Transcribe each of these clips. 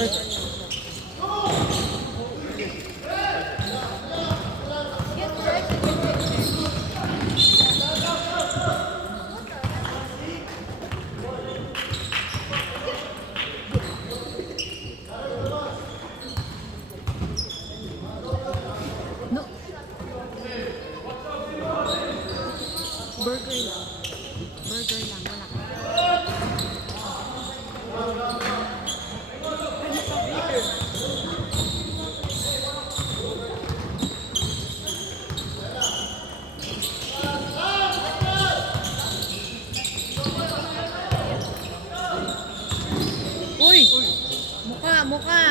No. Burger lang. Burger lang, wala. Uy! Mukha, mukha!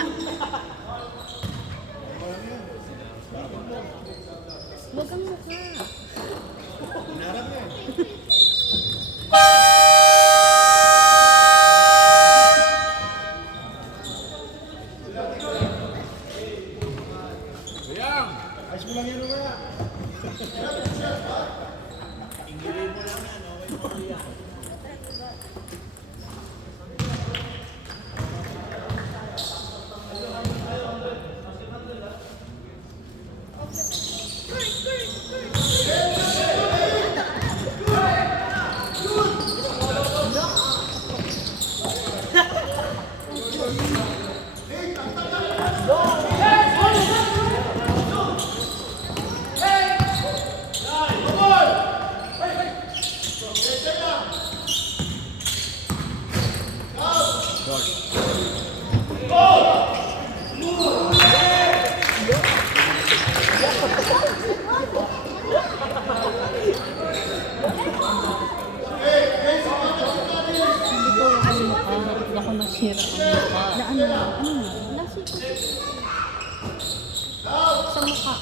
Huwag kang mukha. Ayos mo lang yun nga. Ingilin mo lang yan, okay mo yan. Hindi ako nasira ang mukha. Na ano? Ano? Nasi ko. Sa mukha.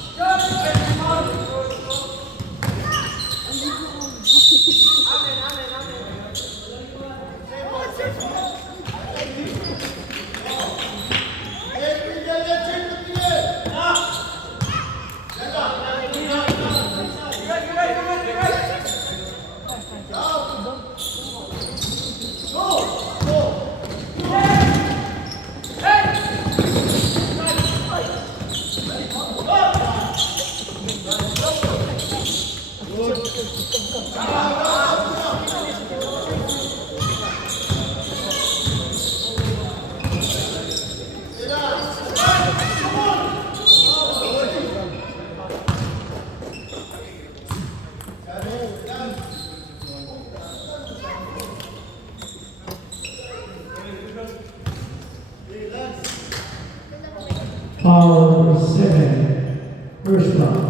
Foul 7, first round.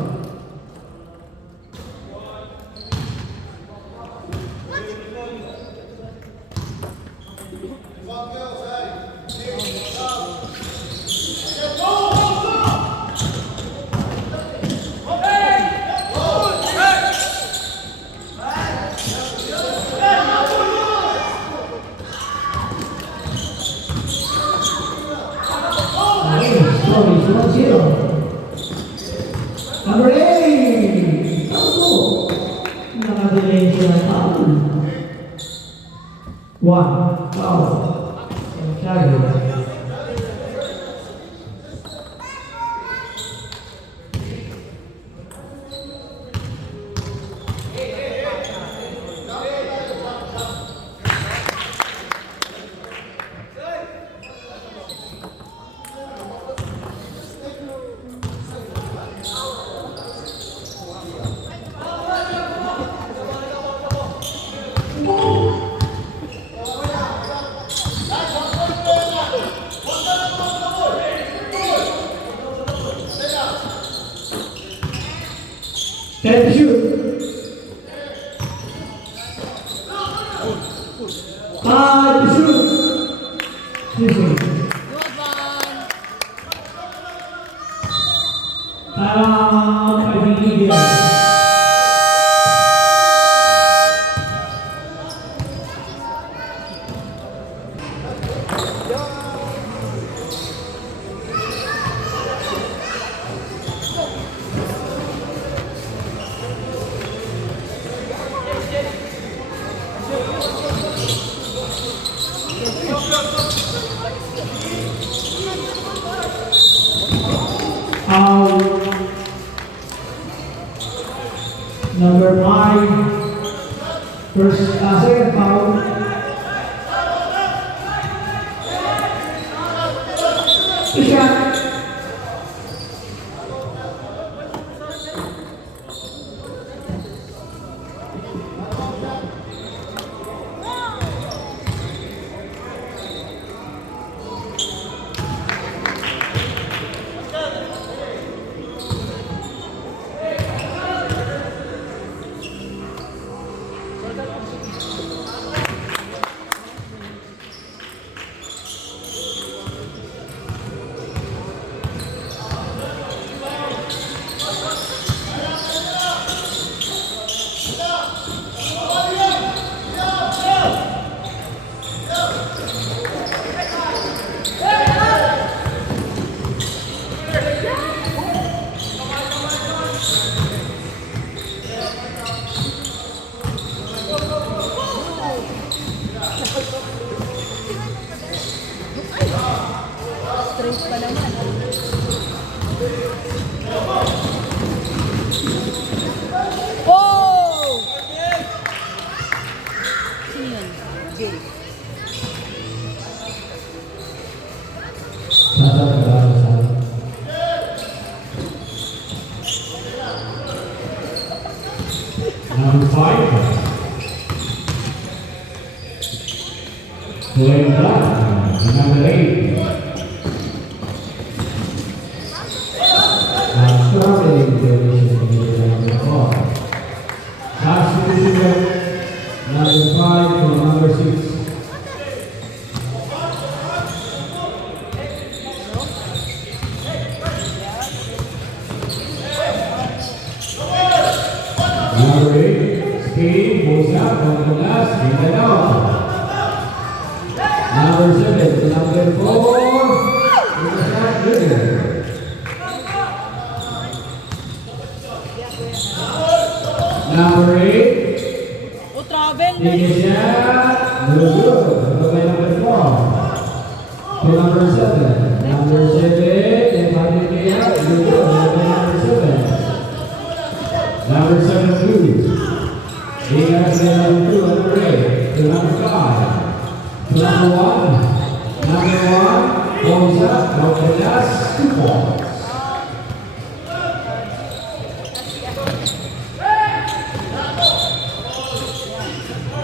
Sorry, 1-0. Number 8, Tambo. Nakadelay siya ng foul. 1, foul. Santiago. Time to shoot. 5 to shoot. Easy. Good one. Time by the Indians. Number 5. Second foul. Good shot. Straight pa naman. Oh! Sino yun? Jay. Number 5. Playing black. Number 8. Traveling donation number 4. Substitution number 5 to number 6. Number 8, speed, goes up from the last, in and out. Number 7 to number 4, it was not good. Number 8, Oh, travel. take a shot, no good. Go by number 4. To number 7. Number 7, and finally out, no good. Go by number 7. Number 7, good. Take out to number 2, number 8. To number 5. To number 1. Number 1, goes up, go to the last, 2 points.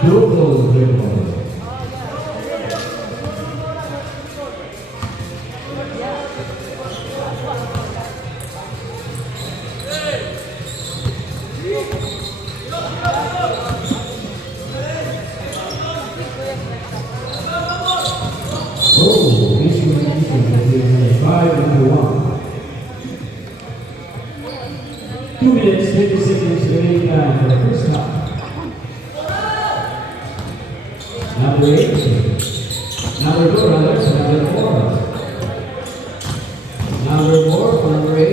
Double dribble. Oh, this is 5-1. 2 minutes, 50 seconds remaining time for the first half. Number 8. Number 4, Alex, number 4. Number 4 for number 8.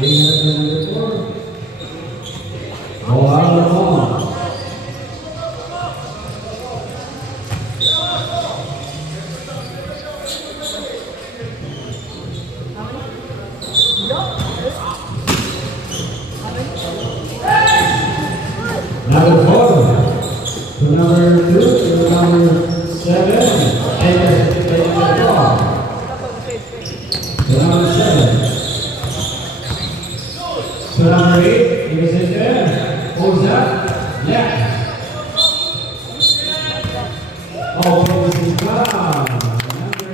Being up to number 4. Oh, out of the ball. Number 4 to number 2 to number 7 and number 4 to number 7 to number 8 you sit there goes up left oh this is down number 8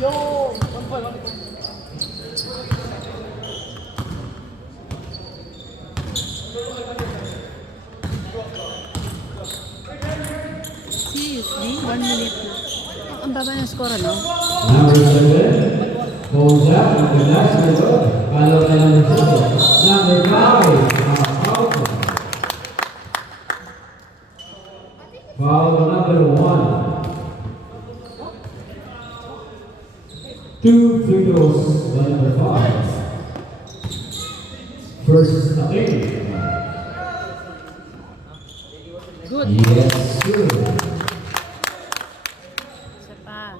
Yo! 1 point, 1 point. Seriously? 1 minute na. Ang baba ng score, ano? number 7 goes up number last number followed by number 7 number 5 out foul number 1 2 free throws by number 5 first attempt Good. yes good Isa pa.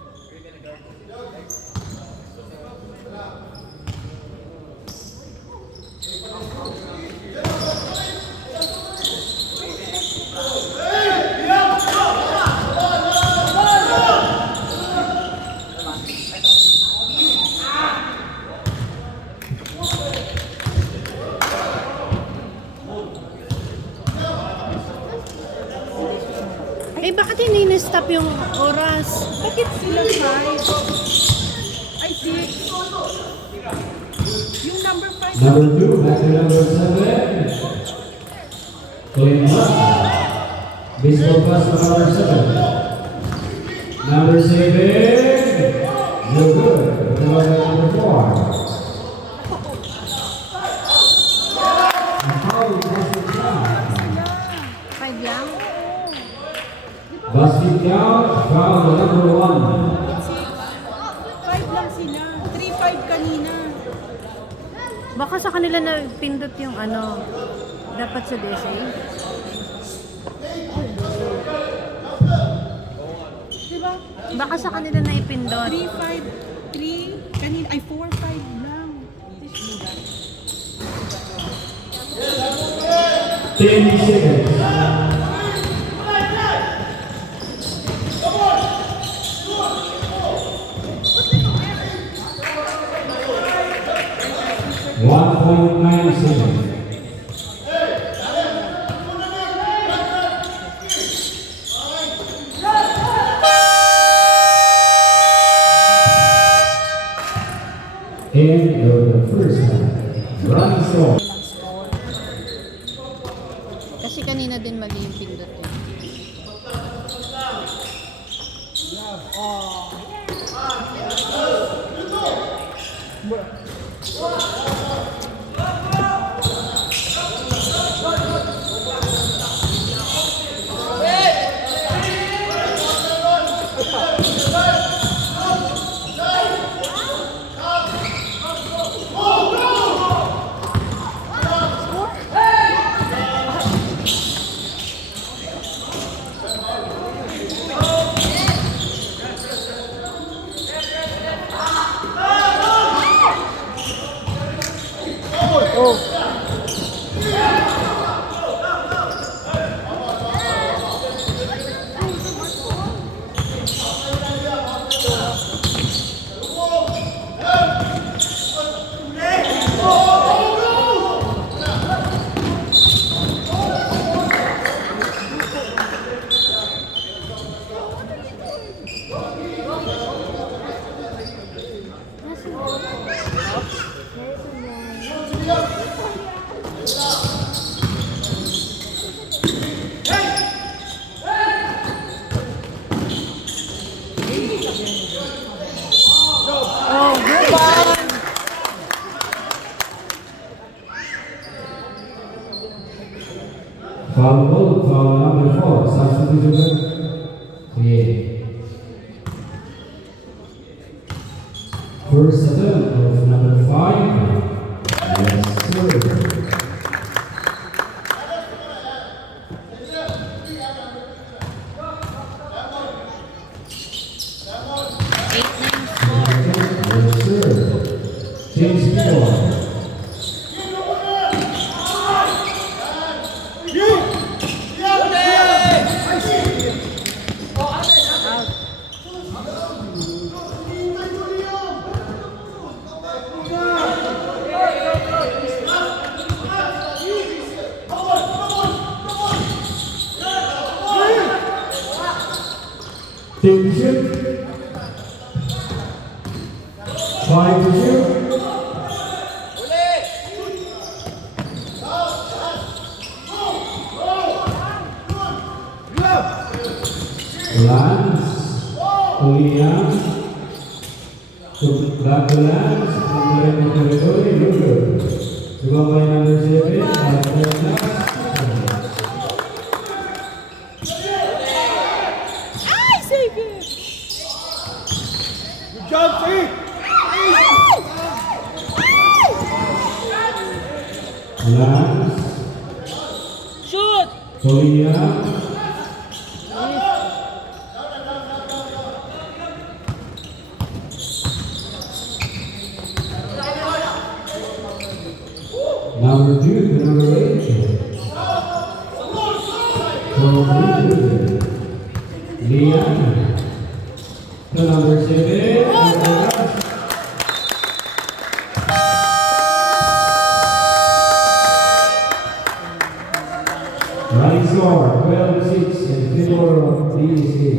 in-stop yung oras. Bakit sila 5? Ay, 6. Yung number 5. Number 2, back to number 7. Clean up. Baseball pass to number 7. Number 7. No good. Number 4. A foul, basket count. 5 lang. Basket count, foul number 1. 5 lang sila. 3-5 kanina. Baka sa kanila na pindot yung ano, dapat sa DSA. Diba? Baka sa kanila na ipindot. 3-5. 3 kanina. Ay, 4-5 lang. 10 seconds. .9 seconds. End of the first half. Running score. Kasi kanina din mali yung pindot eh. Oh, good one! Foul ball, foul number 4. Substitution. Create. First attempt of number 5. Yes, sir. Yes, sir. James Moore. Take the shoot. 5 to shoot. Lance, Williams, back to Lance, kemudian ke territory, good. Dua by number 7, Ay, save it! Good job, Faith! Lance, Shoot! Williams, number 2 to number 8. Lian to number 7. Running score 12 12-6 in favor of DSA.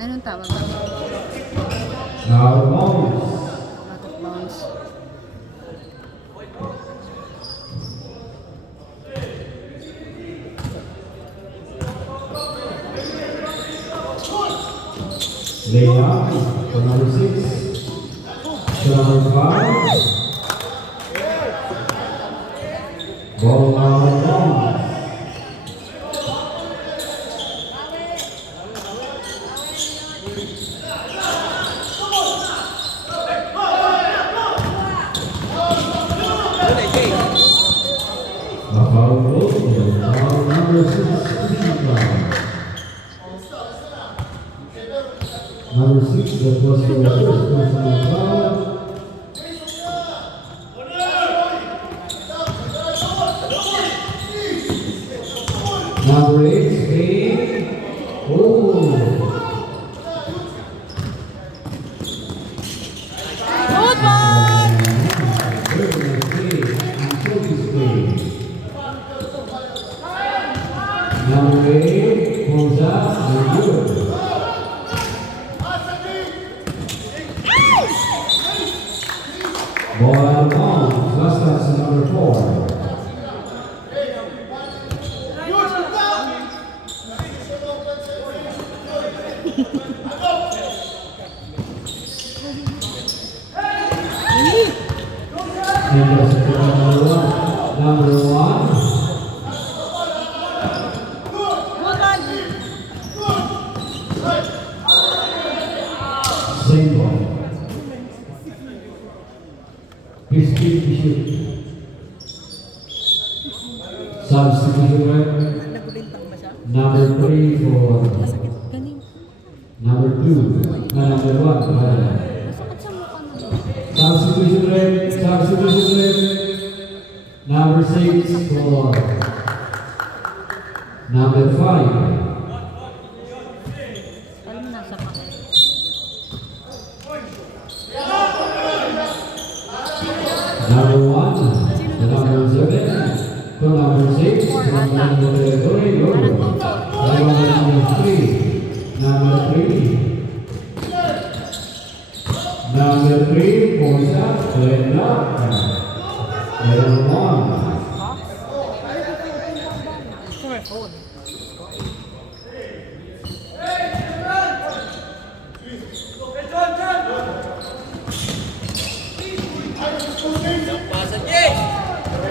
Anong tawag? Now bounce. Out of bounds. Layup to number 6. To number 5. Ball out of bounds. A foul goal to number 6. Number 6, that was the first personal foul. Number 8, Spain. Oh. Number 8, pulls up, and good. Ball out of bounds. Last touch to number 4. And that's it for number 1. Number 1. Same ball. 15 to shoot. Substitution rep. Number 3 for Galing. number 2. Number 1. rather. Masakit sa mukha naman. Substitution rep. Substitution rep. Number 6 for number 5. Alam mo, nasa pa. Number 1 to number 7 to number 6 to number 3. Number 3. Number 3. Number 3 pulls up and up. Number 1.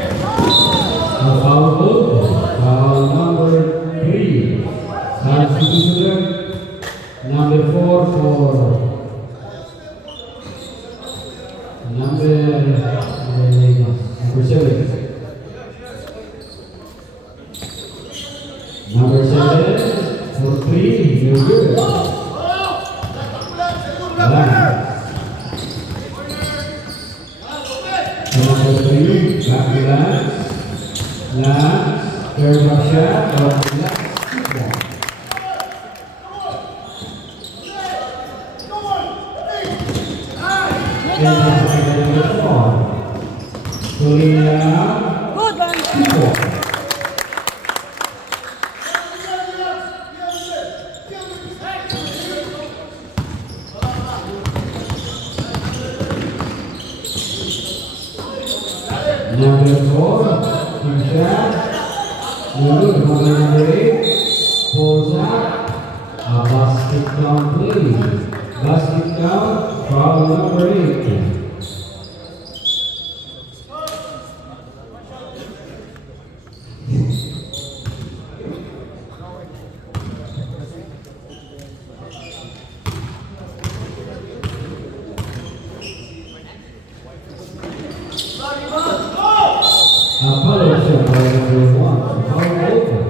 A foul goal. Foul number 3. Substitution number 4 for number 7. Number 7 for 3. You're good. Right. Number 3, back to that. Last, third back shot, or last, football. And that's number 4. Korea, Good one. football. Number 4, team shot. Good, number 8, pulls up. A basket down play. Basket down, foul number 8. Follow shot by number 1. Foul over.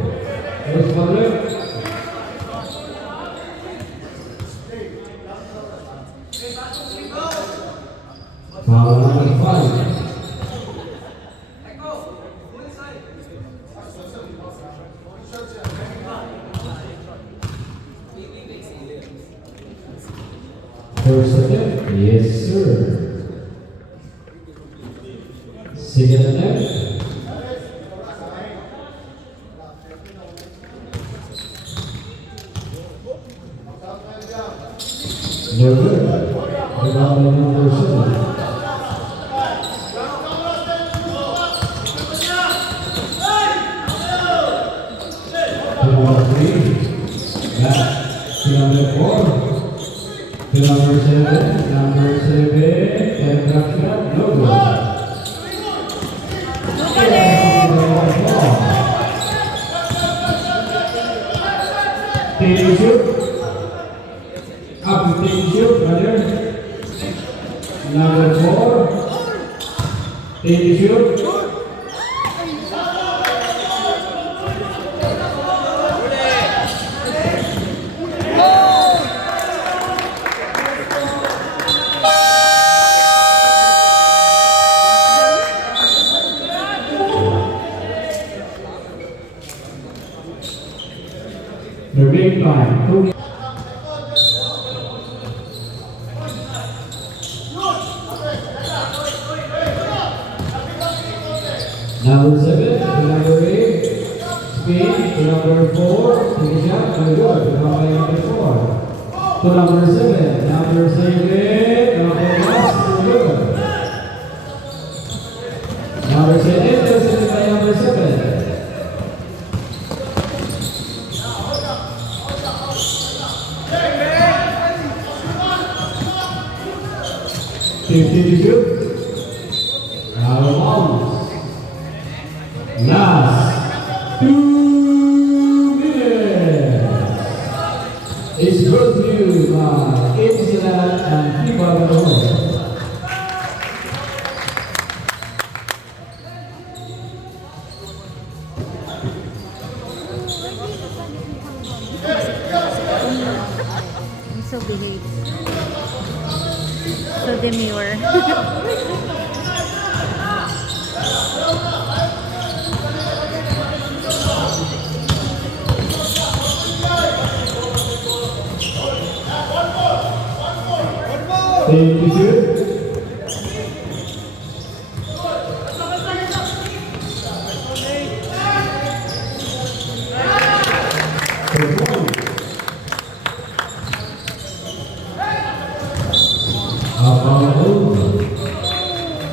First one left. First attempt, yes sir. Second attempt. No good. Rebound by number 7. To number 3. Back to number 4. To number 7. Number 7. And drop shot. No good. Take a shoot. Up to take a shoot, brother. Number 4. Take a shoot. The big time. Number 7 to number 8. Spin to number 4. Take a shot. Very good. To number 4. To number 7. Number 7. Number last. Very good. Number 7. Presented by number 7. 50 to shoot. Out of bounds. Last 2 minutes. It's brought to you by Etisalat and FIBA Manila. I'm so behaved. So demure. Thank you, sir.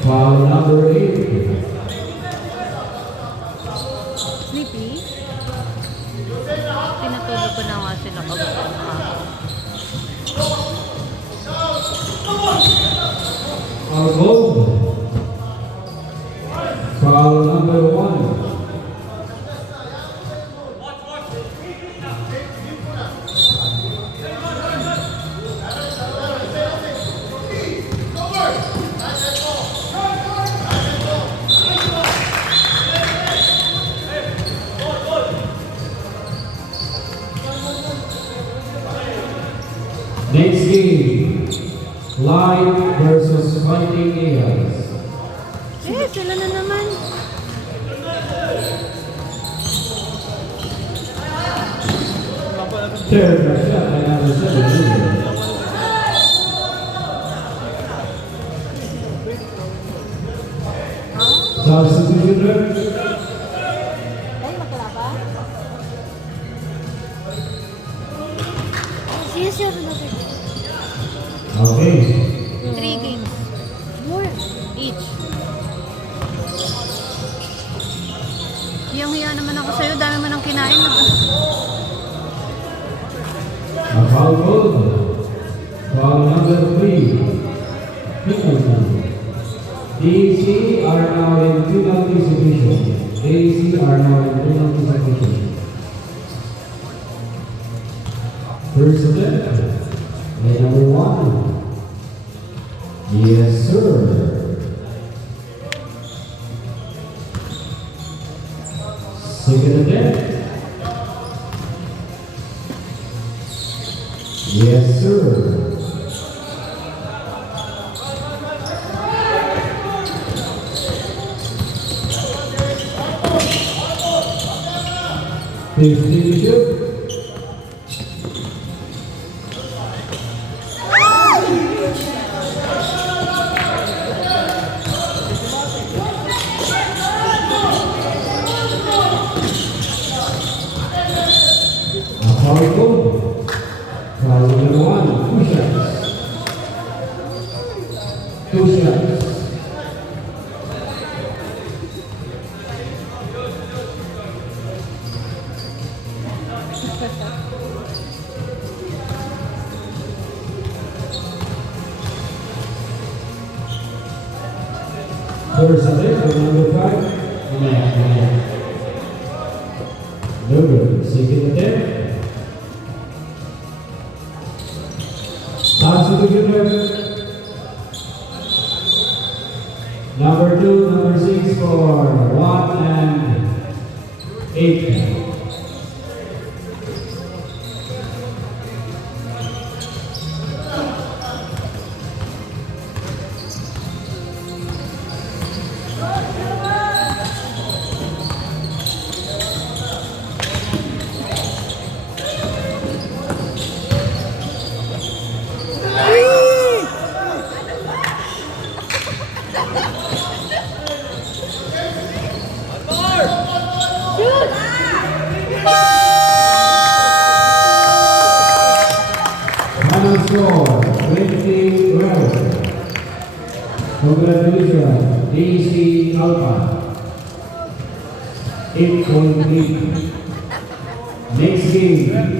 Foul number 8. Sleepy? Pinatulog ko na nga sila kagabi. Foul goal. Foul number 1. Next game, Light versus Fighting Eagles. Sila na naman. Third shot by number 7. Substitution rep. Okay. 3 games. Each. Hiyang-hiya naman ako sa'yo. Dami mo nang kinain. A foul goal. Foul number 3. Penalty. DC are now in penalty submission. DC are now in penalty submission. First attempt. By number 1. Yes, sir. Second attempt. Yes, sir. Fifty shoot. Foul code. Foul number 1, 2 shots. 2 shots. First attempt for number 5. No good. Second attempt. Pass to the shooter. Number 2, number 6 for 1 and 8. Final score 20-12. Congratulations, AC Alpha. 8-point lead. Next game.